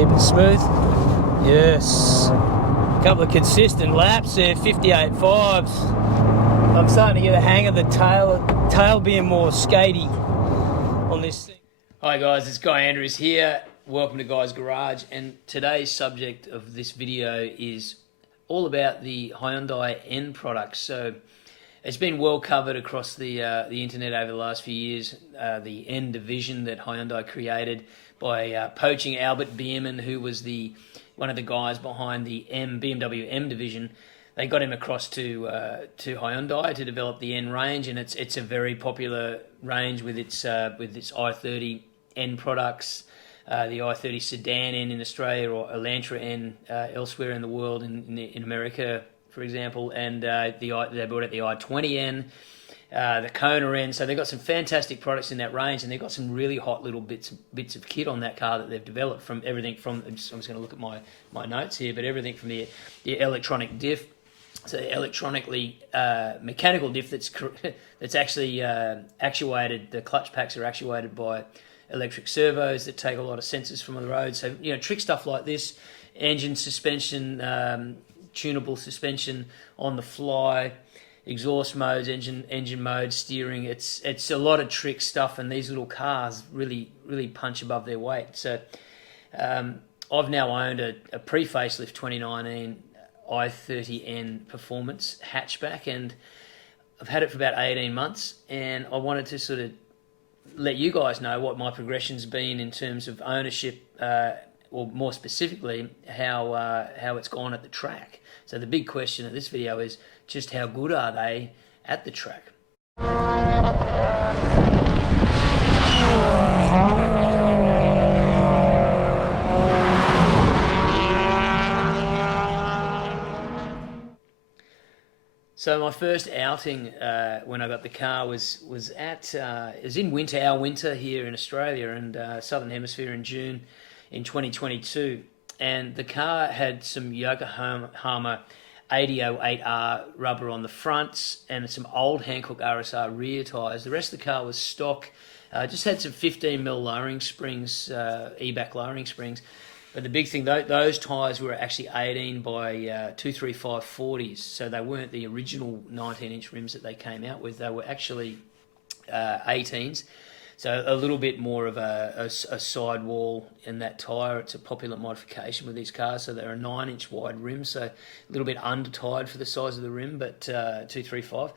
keep it smooth. Yes. A couple of consistent laps there, 58.5s. I'm starting to get a hang of the tail being more skatey on this thing. Hi guys, it's Guy Andrews here. Welcome to Guy's Garage, and today's subject of this video is all about the Hyundai N products. So it's been well covered across the internet over the last few years, the N division that Hyundai created by poaching Albert Biermann, who was one of the guys behind the BMW M division. They got him across to Hyundai to develop the N range, and it's a very popular range with its i30N products, the i30 Sedan N in Australia, or Elantra N elsewhere in the world, in America, for example, and they brought out the i20N, the Kona N. So they've got some fantastic products in that range, and they've got some really hot little bits of kit on that car that they've developed, from everything from, I'm just going to look at my notes here, but everything from the electronic diff, so electronically mechanical diff that's actually actuated. The clutch packs are actuated by electric servos that take a lot of sensors from the road. So trick stuff like this, engine suspension, tunable suspension on the fly, exhaust modes, engine mode, steering. It's a lot of trick stuff, and these little cars really punch above their weight. So I've now owned a pre-facelift 2019 i30N performance hatchback, and I've had it for about 18 months, and I wanted to sort of let you guys know what my progression's been in terms of ownership, or more specifically, how it's gone at the track. So the big question of this video is just how good are they at the track? So my first outing when I got the car was in our winter here in Australia and Southern Hemisphere in June in 2022, and the car had some Yokohama AD08R rubber on the fronts and some old Hankook RS4 rear tyres. The rest of the car was stock. Just had some 15mm lowering springs, eibach lowering springs. But the big thing, those tyres were actually 18 by 235 40s, so they weren't the original 19-inch rims that they came out with. They were actually 18s, so a little bit more of a sidewall in that tyre. It's a popular modification with these cars, so they're a 9-inch wide rim, so a little bit under-tired for the size of the rim, but 235.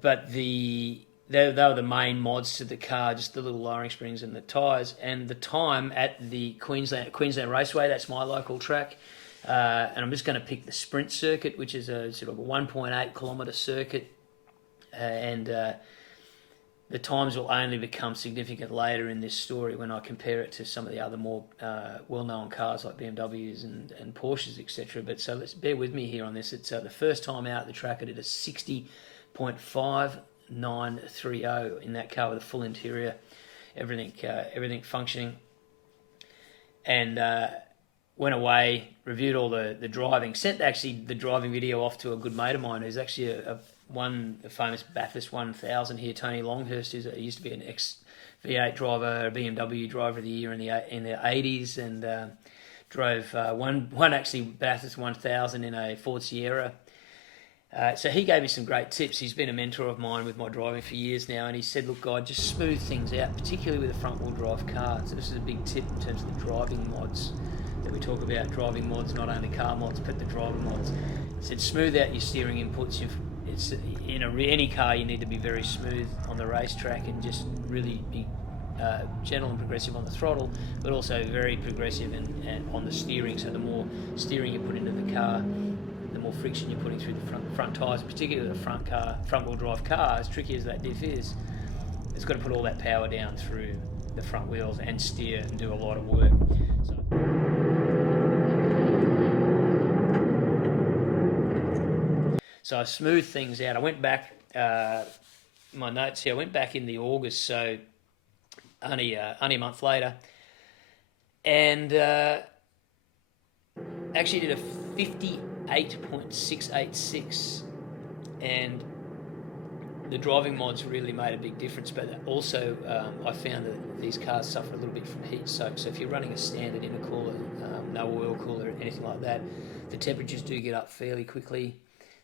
But they were the main mods to the car, just the little lowering springs and the tyres. And the time at the Queensland Raceway, that's my local track, and I'm just going to pick the Sprint circuit, which is a sort of a 1.8 kilometre circuit, and the times will only become significant later in this story when I compare it to some of the other more well-known cars like BMWs and Porsches, etc. But so let's bear with me here on this. It's the first time out at the track I did a 60.5930 in that car with a full interior, everything functioning, and went away, reviewed all the driving, sent actually the driving video off to a good mate of mine who's actually a famous Bathurst 1000 here, Tony Longhurst, who used to be an ex-V8 driver, a BMW driver of the year in the 80s, and drove one actually Bathurst 1000 in a Ford Sierra. So he gave me some great tips. He's been a mentor of mine with my driving for years now, and he said, look, Guy, just smooth things out, particularly with a front-wheel drive car. So this is a big tip in terms of the driving mods that we talk about, driving mods, not only car mods, but the driving mods. He said, smooth out your steering inputs. It's any car, you need to be very smooth on the racetrack and just really be gentle and progressive on the throttle, but also very progressive and on the steering. So the more steering you put into the car, the more friction you're putting through the front tyres, particularly the front-wheel drive car, as tricky as that diff is, it's got to put all that power down through the front wheels and steer and do a lot of work. So I smoothed things out. I went back, my notes here, I went back in the August, so only a month later, and actually did a 58.686, and the driving mods really made a big difference, but also I found that these cars suffer a little bit from heat soak. So if you're running a standard intercooler, no oil cooler, anything like that, the temperatures do get up fairly quickly,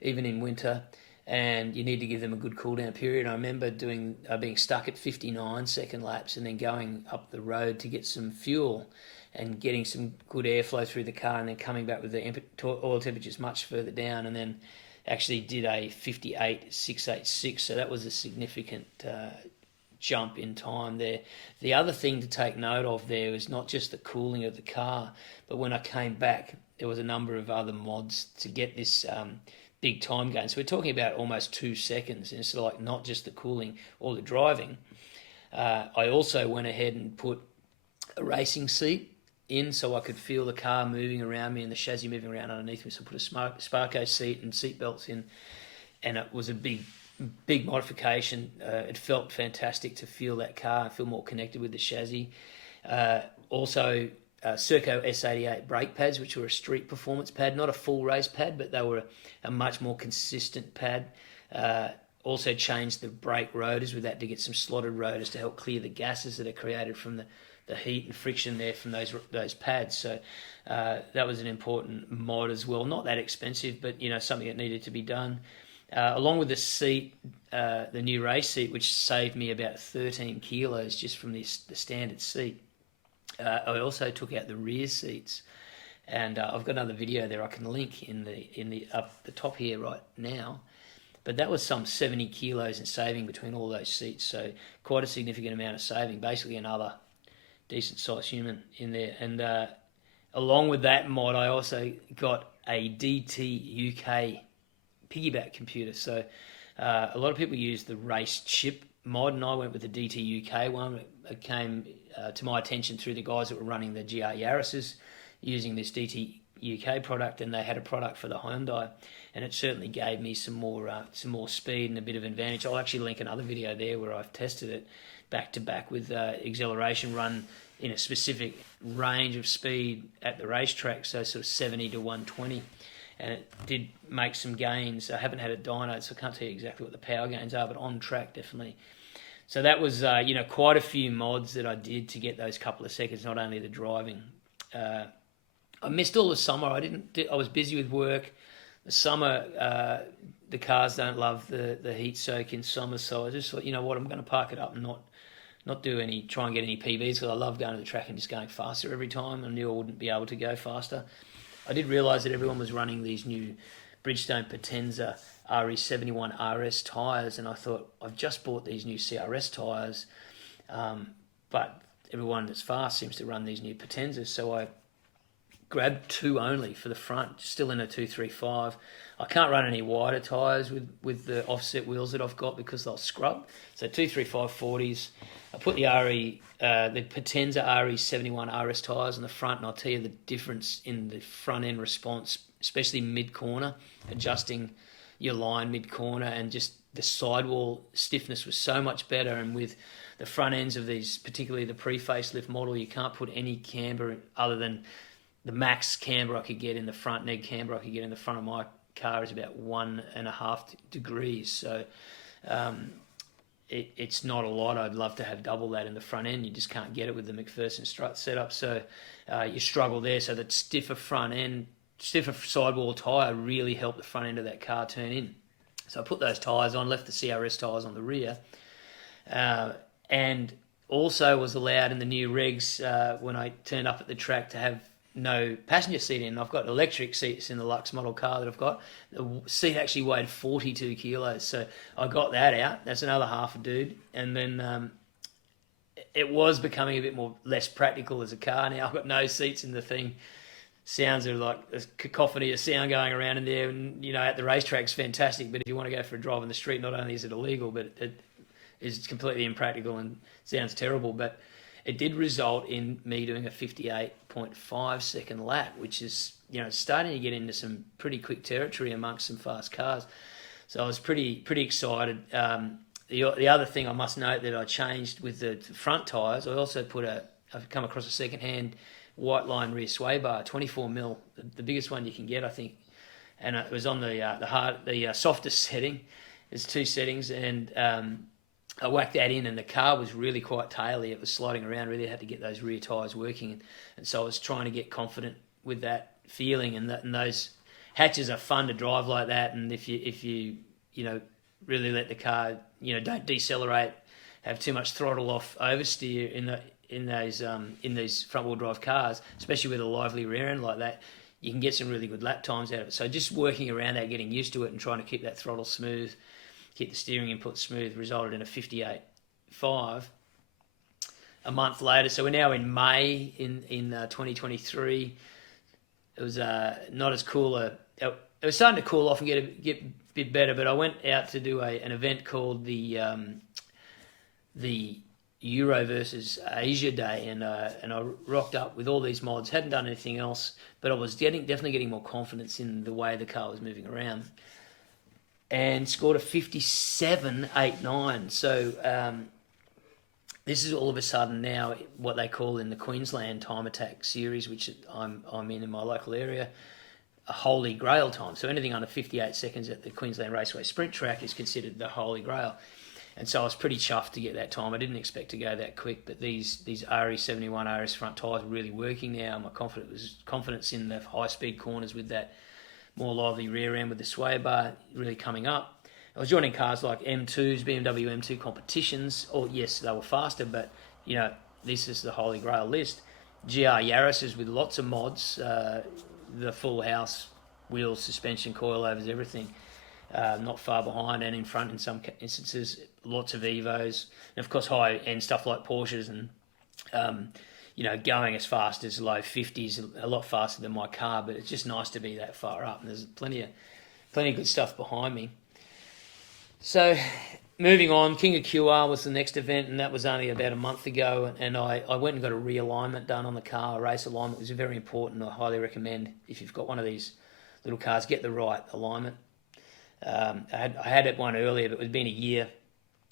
even in winter, and you need to give them a good cool down period. I remember being stuck at 59 second laps and then going up the road to get some fuel and getting some good airflow through the car, and then coming back with the oil temperatures much further down, and then actually did a 58.686, so that was a significant jump in time there. The other thing to take note of there was not just the cooling of the car, but when I came back, there was a number of other mods to get this big time gain. So we're talking about almost 2 seconds, and it's like not just the cooling or the driving. I also went ahead and put a racing seat in so I could feel the car moving around me and the chassis moving around underneath me. So I put a Sparco seat and seat belts in, and it was a big modification. It felt fantastic to feel that car and feel more connected with the chassis. Also, Sparco S88 brake pads, which were a street performance pad, not a full race pad, but they were a much more consistent pad. Also changed the brake rotors with that to get some slotted rotors to help clear the gases that are created from the heat and friction there from those pads. So that was an important mod as well. Not that expensive, but something that needed to be done. Along with the seat, the new race seat, which saved me about 13 kilos just from the standard seat. I also took out the rear seats, and I've got another video there I can link in the up the top here right now. But that was some 70 kilos in saving between all those seats, so quite a significant amount of saving. Basically another decent sized human in there. And along with that mod, I also got a DTUK piggyback computer. So a lot of people use the race chip mod, and I went with the DTUK one. It came to my attention through the guys that were running the GR Yaris's using this DTUK product, and they had a product for the Hyundai, and it certainly gave me some more speed and a bit of advantage. I'll actually link another video there where I've tested it back to back with acceleration run in a specific range of speed at the racetrack, so sort of 70 to 120, and it did make some gains. I haven't had a dyno, so I can't tell you exactly what the power gains are, but on track definitely. So that was quite a few mods that I did to get those couple of seconds, not only the driving. I missed all the summer. I was busy with work. The summer, the cars don't love the heat soak in summer, so I just thought, you know what, I'm going to park it up and not try and get any PBs, because I love going to the track and just going faster every time. I knew I wouldn't be able to go faster. I did realise that everyone was running these new Bridgestone Potenza RE71RS tyres, and I thought, I've just bought these new CRS tyres, but everyone that's fast seems to run these new Potenzas, so I grabbed two only for the front, still in a 235. I can't run any wider tyres with the offset wheels that I've got because they'll scrub. So 235 40s. I put the Potenza RE71RS tyres on the front, and I'll tell you the difference in the front end response, especially mid-corner, adjusting your line mid-corner, and just the sidewall stiffness was so much better. And with the front ends of these, particularly the pre-facelift model, you can't put any camber other than the max camber I could get in the front, neg camber I could get in the front of my car is about 1.5 degrees. So it's not a lot. I'd love to have double that in the front end. You just can't get it with the McPherson strut setup. So you struggle there. So that stiffer front end, stiffer sidewall tyre really helped the front end of that car turn in. So I put those tyres on, left the CRS tyres on the rear, and also was allowed in the new regs when I turned up at the track to have no passenger seat in. I've got electric seats in the Lux model car that I've got. The seat actually weighed 42 kilos, so I got that out. That's another half a dude. And then it was becoming a bit less practical as a car. Now I've got no seats in the thing. Sounds are like a cacophony of sound going around in there, and at the racetrack's fantastic, but if you want to go for a drive on the street, not only is it illegal, but it is completely impractical and sounds terrible. But it did result in me doing a 58.5 second lap, which is starting to get into some pretty quick territory amongst some fast cars. So I was pretty excited. The other thing I must note that I changed with the front tyres, I've come across a second-hand whiteline rear sway bar, 24mm, the biggest one you can get, I think, and it was on the softest setting, There's 2 settings, and I whacked that in, and the car was really quite taily. It was sliding around. Really had to get those rear tyres working, and so I was trying to get confident with that feeling. And those hatches are fun to drive like that. And if you really let the car, don't decelerate, have too much throttle off oversteer in these front wheel drive cars, especially with a lively rear end like that, you can get some really good lap times out of it. So just working around that, getting used to it, and trying to keep that throttle smooth, keep the steering input smooth, resulted in a 58.5 a month later. So we're now in May in 2023. It was not as cool. It was starting to cool off and get a bit better, but I went out to do an event called the Euro versus Asia Day, and I rocked up with all these mods. Hadn't done anything else, but I was definitely getting more confidence in the way the car was moving around, and scored a 57.89. So this is all of a sudden now what they call in the Queensland Time Attack series, which I'm in my local area, a holy grail time. So anything under 58 seconds at the Queensland Raceway Sprint track is considered the holy grail. And so I was pretty chuffed to get that time. I didn't expect to go that quick, but these RE71RS front tyres are really working now. My confidence in the high-speed corners with that more lively rear end with the sway bar really coming up. I was joining cars like M2s, BMW M2 competitions. Oh, yes, they were faster, but, this is the holy grail list. GR Yaris's with lots of mods, the full house, wheels, suspension, coilovers, everything. Not far behind and in front in some instances. Lots of Evos, and of course high-end stuff like Porsches, and going as fast as low 50s, a lot faster than my car. But it's just nice to be that far up, and there's plenty of good stuff behind me. So moving on, King of QR was the next event, and that was only about a month ago, and I went and got a realignment done on the car. A race alignment was very important. I highly recommend, if you've got one of these little cars, get the right alignment. I had one earlier, but it's been a year.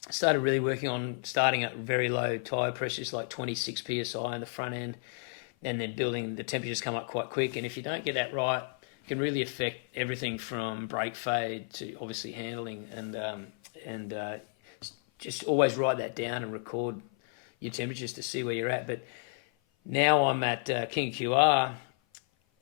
I started really working on starting at very low tyre pressures, like 26 psi in the front end, and then building. The temperatures come up quite quick, and if you don't get that right, it can really affect everything from brake fade to obviously handling. And just always write that down and record your temperatures to see where you're at. But now I'm at King QR,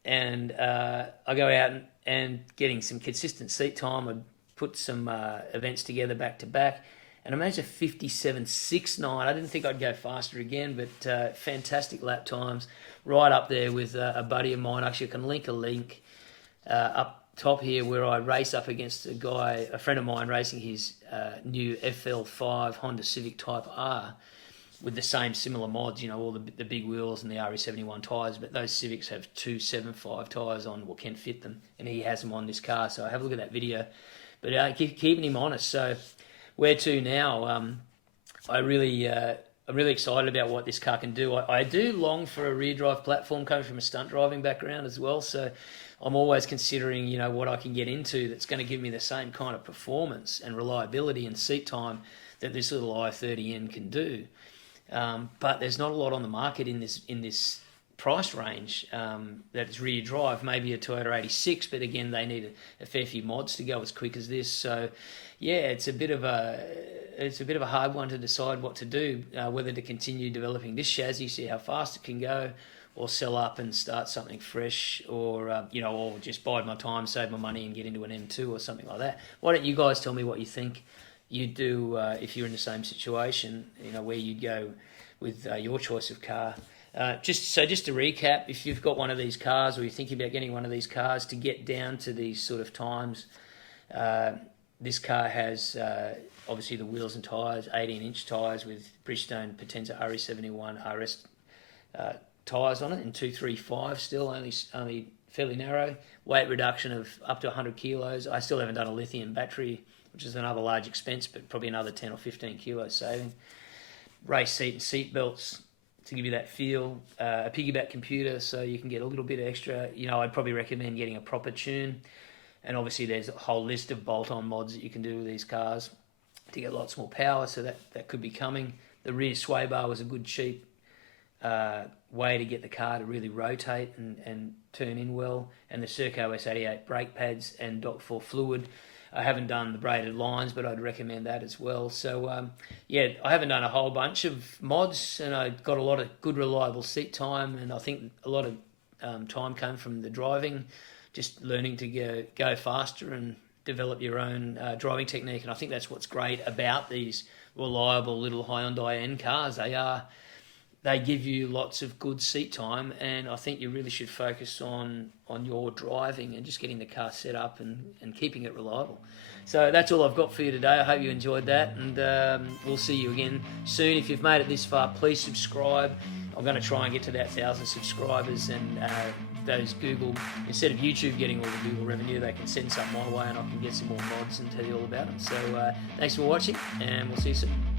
and I go out and getting some consistent seat time. I'd put some events together back to back, and I managed a 57.69. I didn't think I'd go faster again, but fantastic lap times, right up there with a buddy of mine. Actually, I can link a link up top here where I race up against a friend of mine racing his new FL5 Honda Civic Type R with the same similar mods, all the big wheels and the RE71 tyres, but those Civics have 275 tyres on, or can fit them, and he has them on this car. So have a look at that video. But keeping him honest. So where to now? I'm really excited about what this car can do. I do long for a rear drive platform, coming from a stunt driving background as well. So I'm always considering, what I can get into that's going to give me the same kind of performance and reliability and seat time that this little i30N can do. But there's not a lot on the market in this price range that is rear drive. Maybe a Toyota 86, but again, they need a fair few mods to go as quick as this. So yeah, it's a bit of a hard one to decide what to do, whether to continue developing this chassis, see how fast it can go, or sell up and start something fresh, or or just bide my time, save my money, and get into an M2 or something like that. Why don't you guys tell me what you think you'd do if you're in the same situation? Where you'd go with your choice of car. Just to recap, if you've got one of these cars, or you're thinking about getting one of these cars, to get down to these sort of times, this car has obviously the wheels and tyres, 18-inch tyres with Bridgestone Potenza RE71RS tyres on it, in 235 still, only fairly narrow. Weight reduction of up to 100 kilos. I still haven't done a lithium battery, which is another large expense, but probably another 10 or 15 kilos saving. Race seat and seat belts to give you that feel. A piggyback computer, so you can get a little bit extra. I'd probably recommend getting a proper tune. And obviously there's a whole list of bolt-on mods that you can do with these cars to get lots more power, so that could be coming. The rear sway bar was a good, cheap way to get the car to really rotate and turn in well. And the Sparco S88 brake pads and Dot 4 fluid I haven't done the braided lines, but I'd recommend that as well. So yeah, I haven't done a whole bunch of mods, and I got a lot of good reliable seat time, and I think a lot of time came from the driving, just learning to go faster and develop your own driving technique. And I think that's what's great about these reliable little Hyundai N cars. They give you lots of good seat time, and I think you really should focus on your driving and just getting the car set up and keeping it reliable. So that's all I've got for you today. I hope you enjoyed that, and we'll see you again soon. If you've made it this far, please subscribe. I'm going to try and get to that 1,000 subscribers, and those Google, instead of YouTube getting all the Google revenue, they can send something my way and I can get some more mods and tell you all about them. So thanks for watching, and we'll see you soon.